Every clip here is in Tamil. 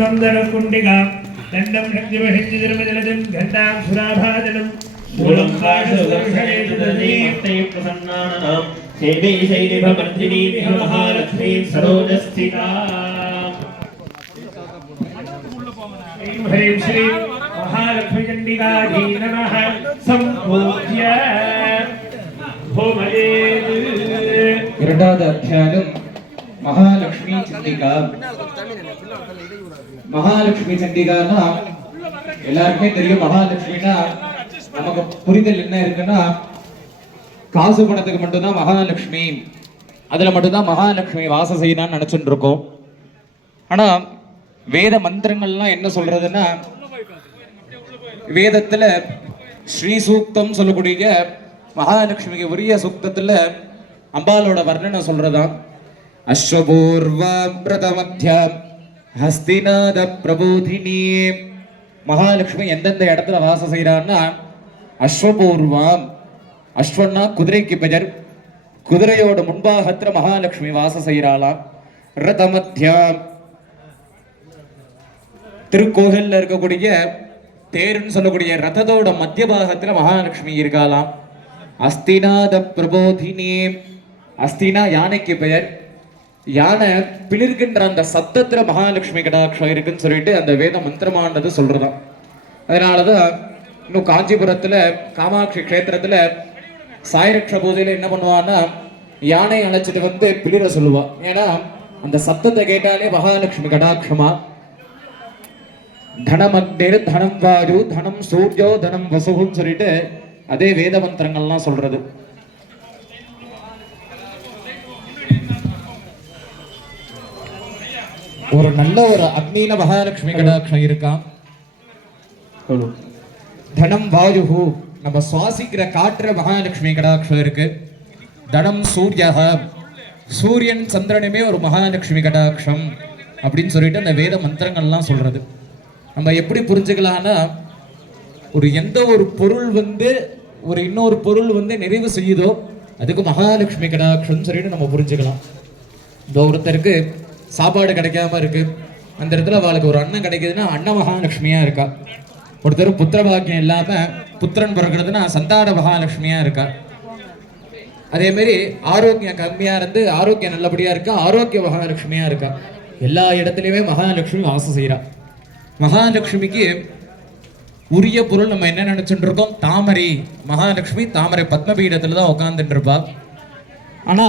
वन्दनकुण्डिका दण्डं शक्तिमहिन्दिर्मजलजं घण्टां सुराभाजनं मूलं पाशसुदर्शनेतदीप्तैः प्रसन्नानां सेवे शैरिभमर्दिनी महालक्ष्मी सरोजस्थिता ह्रीं श्री महालक्ष्मी चण्डिकायै नमः सम्पूज्य होमयेत् இரண்டாவது அத்தியாயம் மகாலட்சுமி சண்டிகா. மகாலட்சுமி சண்டிகான்னா எல்லாருக்குமே தெரியும். மகாலட்சுமினா நமக்கு புரிதல் என்ன இருக்குன்னா, காசு பணத்துக்கு மட்டும்தான் மகாலட்சுமி, அதுல மட்டும்தான் மகாலட்சுமி வாசம் செய்யணும்னு நினைச்சுட்டு இருக்கோம். ஆனா வேத மந்திரங்கள்லாம் என்ன சொல்றதுன்னா, வேதத்துல ஸ்ரீ சூக்தம் சொல்லக்கூடிய மகாலட்சுமிக்கு உரிய சூக்தத்துல அம்பாலோட வர்ணனை சொல்றதாம். அஸ்வபூர்வம் பிரதமத்யம் ஹஸ்திநாத பிரபோதினி. மகாலட்சுமி எந்தெந்த இடத்துல வாசம் செய்யறான்னா, அஸ்வபூர்வம், அஸ்வன்னா குதிரைக்கு பெயர், குதிரையோட முன்பாகத்துல மகாலட்சுமி வாசம் செய்யறாளாம். ரதமத்யம், திருக்கோவில்ல இருக்கக்கூடிய தேருன்னு சொல்லக்கூடிய ரதத்தோட மத்திய பாகத்துல மகாலட்சுமி இருக்காளாம். அஸ்திநாத பிரபோதினி, அஸ்தினா யானைக்கு பெயர், யானை பிளிர்கின்ற அந்த சத்தத்துல மகாலட்சுமி கடாட்சம் இருக்குன்னு சொல்லிட்டு அந்த வேத மந்திரமானது சொல்றதாம். அதனாலதான் இன்னும் காஞ்சிபுரத்துல காமாட்சி கஷேத்திரத்துல சாயரட்ச பூஜையில என்ன பண்ணுவான்னா, யானை அழைச்சிட்டு வந்து பிளிர சொல்லுவா. ஏன்னா அந்த சத்தத்தை கேட்டாலே மகாலட்சுமி கடாட்சமா. தனம் அக்னிர் தனம் வாயு தனம் சூர்யோ தனம் வசுன்னு சொல்லிட்டு அதே வேத மந்திரங்கள்லாம் சொல்றது. ஒரு நல்ல ஒரு அக்னியில மகாலட்சுமி கடாட்சம் இருக்கான். தனம் வாயு, நம்ம சுவாசிக்கிற காற்ற மகாலட்சுமி கடாட்சம் இருக்கு. தனம் சூர்யா, சூரியன் சந்திரனுமே ஒரு மகாலட்சுமி கடாட்சம் அப்படின்னு சொல்லிட்டு அந்த வேத மந்திரங்கள்லாம் சொல்றது. நம்ம எப்படி புரிஞ்சுக்கலாம்னா, ஒரு எந்த ஒரு பொருள் வந்து ஒரு இன்னொரு பொருள் வந்து நிறைவு செய்யுதோ அதுக்கு மகாலட்சுமி கடாட்சம்னு சொல்லிட்டு நம்ம புரிஞ்சுக்கலாம். இந்த ஒருத்தருக்கு சாப்பாடு கிடைக்காம இருக்கு, அந்த இடத்துல அவளுக்கு ஒரு அன்னம் கிடைக்குதுன்னா அன்ன மகாலட்சுமியா இருக்கா. ஒருத்தர் புத்திர பாக்கியம் இல்லாம புத்திரன் பிறக்கிறதுனா சந்தான மகாலட்சுமியா இருக்கா. அதே மாதிரி ஆரோக்கியம் கம்மியா இருந்து ஆரோக்கியம் நல்லபடியா இருக்கா, ஆரோக்கிய மகாலட்சுமியா இருக்கா. எல்லா இடத்துலயுமே மகாலட்சுமி வாசம் செய்யறா. மகாலட்சுமிக்கு உரிய பொருள் நம்ம என்ன நினைச்சுட்டு இருக்கோம், தாமரை. மகாலட்சுமி தாமரை பத்மபீடத்துல தான் உட்கார்ந்துட்டு இருப்பா. ஆனா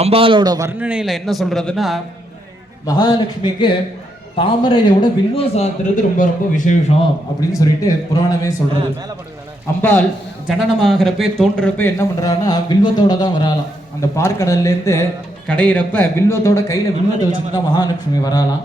அம்பாலோட வர்ணனையில என்ன சொல்றதுன்னா, மகாலட்சுமிக்கு தாமரையோட வில்வ சாத்துறது ரொம்ப ரொம்ப விசேஷம் அப்படின்னு சொல்லிட்டு புராணமே சொல்றது. அம்பாள் ஜனனமாகிறப்ப தோன்றப்ப என்ன பண்றான்னா, வில்வத்தோட தான் வராலாம். அந்த பார்க்கடல்ல இருந்து கடையிறப்ப வில்வத்தோட கையில வில்வத்தை வச்சுட்டு தான் மகாலட்சுமி வராலாம்.